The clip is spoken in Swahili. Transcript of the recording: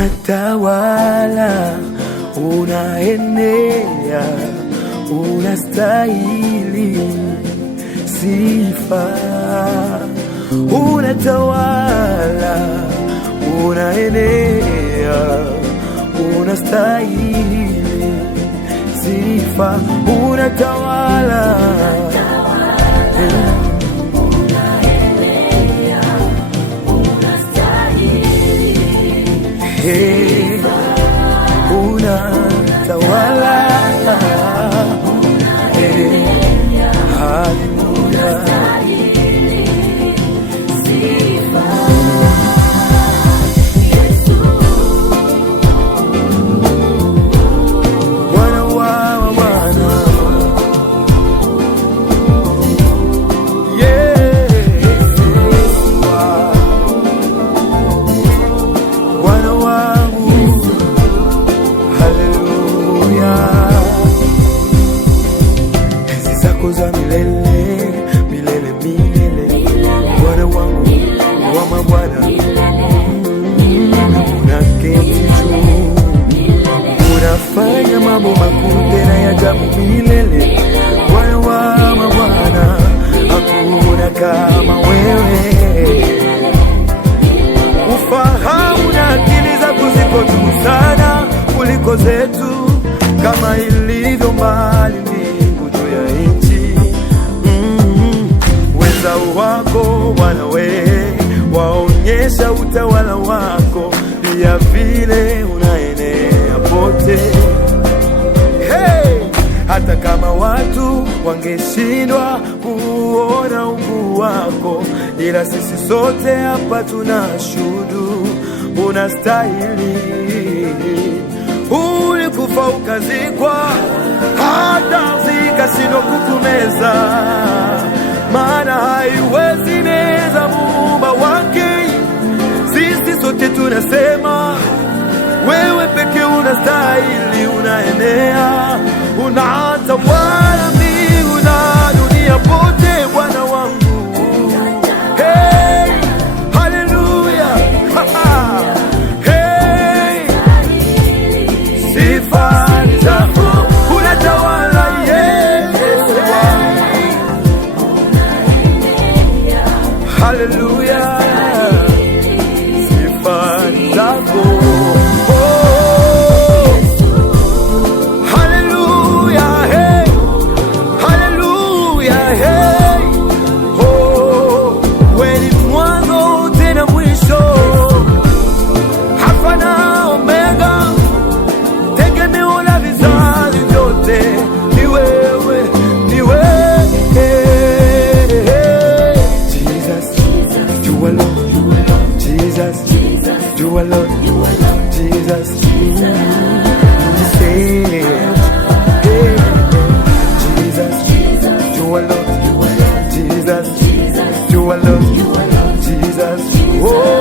unatawala, unaenea, unastahili sifa. Unatawala, unaenea, unastahili sifa. Unatawala, unatawala, haleluya. Bwana wa mabwana, Bwana wangu, haleluya. Enzi zako za milele, milele, milele. Bwana wangu wa mabwana, unaketi juu, unafanya mambo makuu tena ya ajabu milele. Bwana wa mabwana, hakuna kama wewe. Ufahamu na akili zako ziko juu sana kuliko zetu, kama ilivyo mbali mbingu juu ya nchi. Uweza wako Bwana wewe waonyesha utawala wako, pia vile unaenea pote. Hey! Hata kama watu wangeshindwa kuona ukuu wako, ila sisi sote hapa tunashuhudu unastahili. Ulikufa ukazikwa, hata zikashindwa kukumeza, maana haiwezi meza muumba wake. Sisi sote tunasema wewe pekee unastahili, unaenea, unatawala mbingu na dunia pote. Bwana wangu, hey, haleluya, hey, sifa zako, unatawala Yesu, haleluya, sifa zako. You alone, Jesus, Jesus, you alone, Jesus, you alone, Jesus, oh.